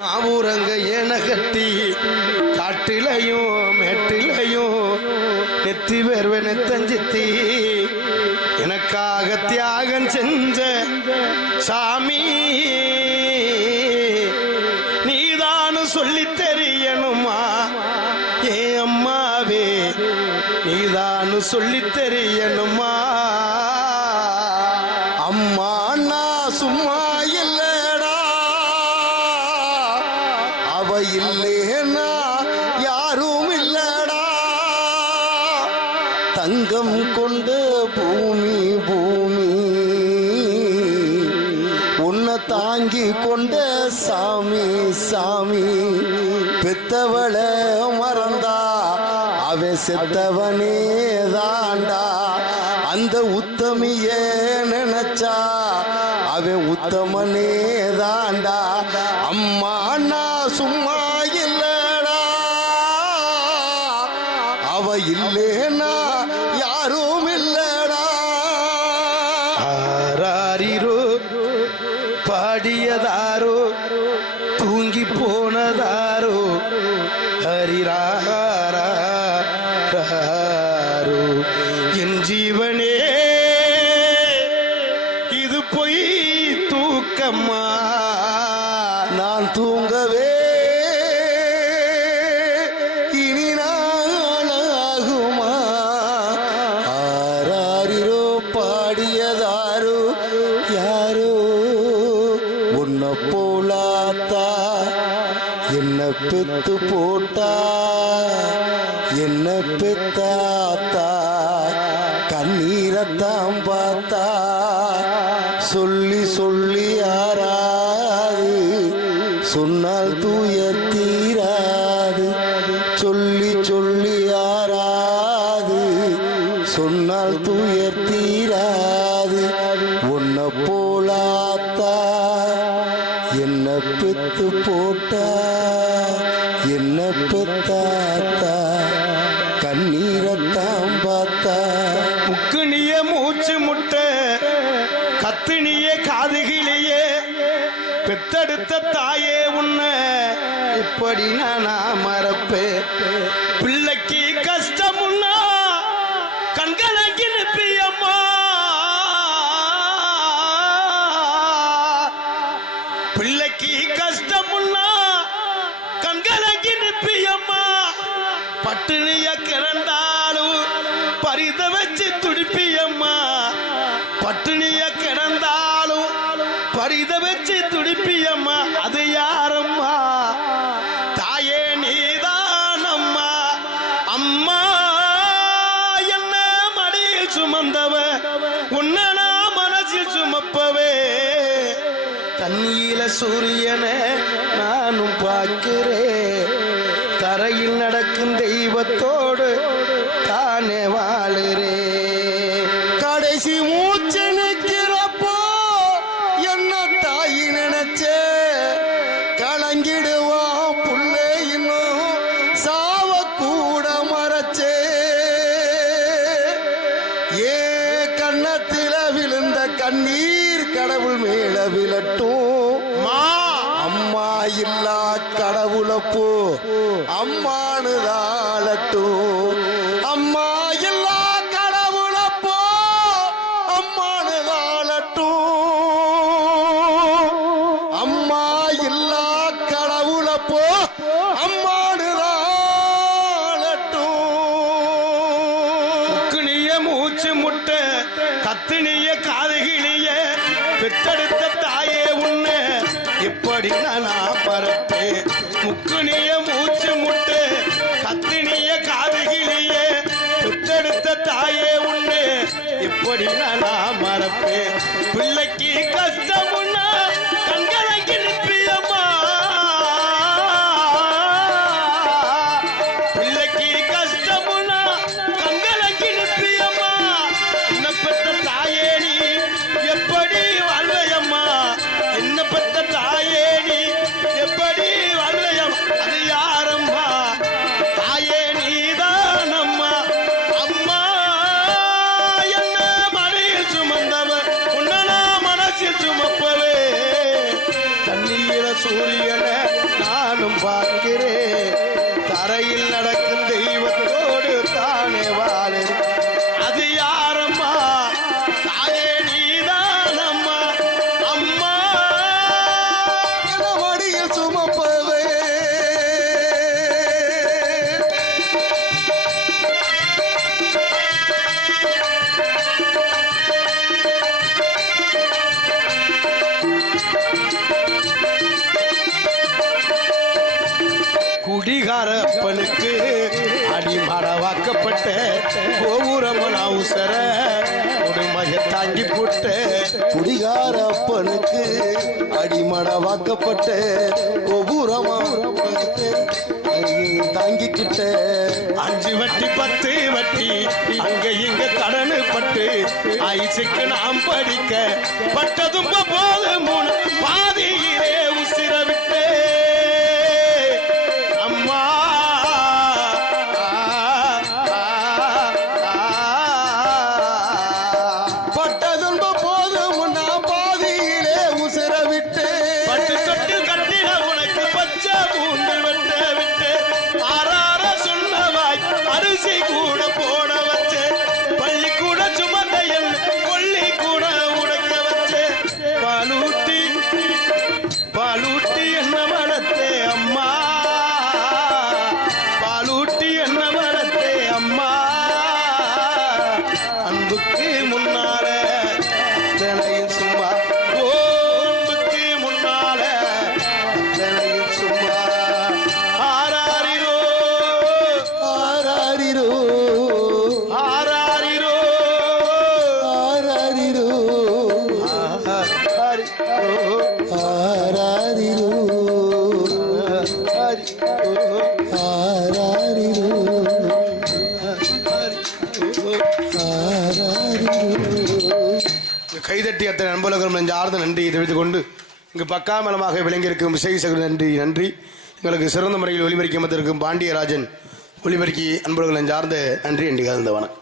மாவூரங்க ஏன கட்டி காட்டிலையும் மேட்டிலையும் நெத்தி வேர்வ நெத்தஞ்சித்தி. எனக்காக தியாகம் செஞ்ச சாமி நீதானு சொல்லி தெரியணுமா? ஏ அம்மாவே நீதானு சொல்லி தெரியணுமா? அவ யாரும் இல்லடா தங்கம் கொண்டு பூமி பூமி. உன்னை தாங்கி கொண்ட சாமி சாமி. பெத்தவள மறந்தா அவன் செத்தவனே தாண்டா. அந்த உத்தமிய நினைச்சா அவன் உத்தமனே தாண்டா. அம்மா நான் சும்மா இல்லேனா யாரும் இல்லடா. ஆராரிரோ பாடியதா ஆராரிரோ பாடியதாரோ யாரோ? உன்னை போலாத்தா என்ன பெத்து போட்டா என்ன பெத்தாத்தா கண்ணீரத்தான் பார்த்தா. சொன்னால் துயர் தீராது. உன்னை போலாத்தா. என்ன பெத்து போட்டா. என்ன பெத்தாத்தா. கண்ணீரத்தான் பார்த்தா. முக்குனிய மூச்சு முட்டை கத்துனிய காதுகிலேயே பெத்தெடுத்த தாயே உன்னை இப்படி நான் மறப்பேன். பரித வச்சு துடிப்பியம்மா. பட்டினிய கிடந்தாலும் பரித வச்சு துடிப்பியம்மா. அது யாரம்மா? தாயே நீதானம்மா. அம்மா என்ன மடியில் சுமந்தவ? உன்னை மனசில் சுமப்பவே. தண்ணியில சூரியனை நானும் பார்க்கிறேன். கலங்கிடுவான் புள்ளே இன்னும். சாவ கூட மறைச்சே. ஏ கன்னத்தில விழுந்த கண்ணீர் கடவுள் மேல விழட்டும். அம்மா இல்லா கடவுளப்போ. அம்மானு தாளட்டும் இப்படி நான் பரப்பே. முக்குனிய மூச்சு முட்டு கத்தினிய காதுகிளிய புத்தெடுத்த தாயே உண்டு இப்படி நான் மறப்பே. பிள்ளைக்கு கஷ்டம் சூரியனே. கோபுரமனா உசர கொடுமையை தாங்கி போட்ட குடிகார அப்பனுக்கு அடிமடவாக்கப்பட்ட கோபுரமா தாங்கிக்கிட்ட அஞ்சு வட்டி பத்து வட்டி அங்க இங்க கடனு பட்டு ஐசுக்கு நாம் படிக்க பட்டதும் போது மூணு நண்பர்களும் நன்றியை தெரிவித்துக் கொண்டு இங்கு பக்காமலமாக விளங்கியிருக்கும் விசை சகோதரி நன்றி நன்றி. எங்களுக்கு சிறந்த முறையில் ஒளிபரிக்க வந்திருக்கும் பாண்டியராஜன் ஒளிபரிக்கி அன்பர்களின் சார்ந்த நன்றி என்று கலந்த வணக்கம்.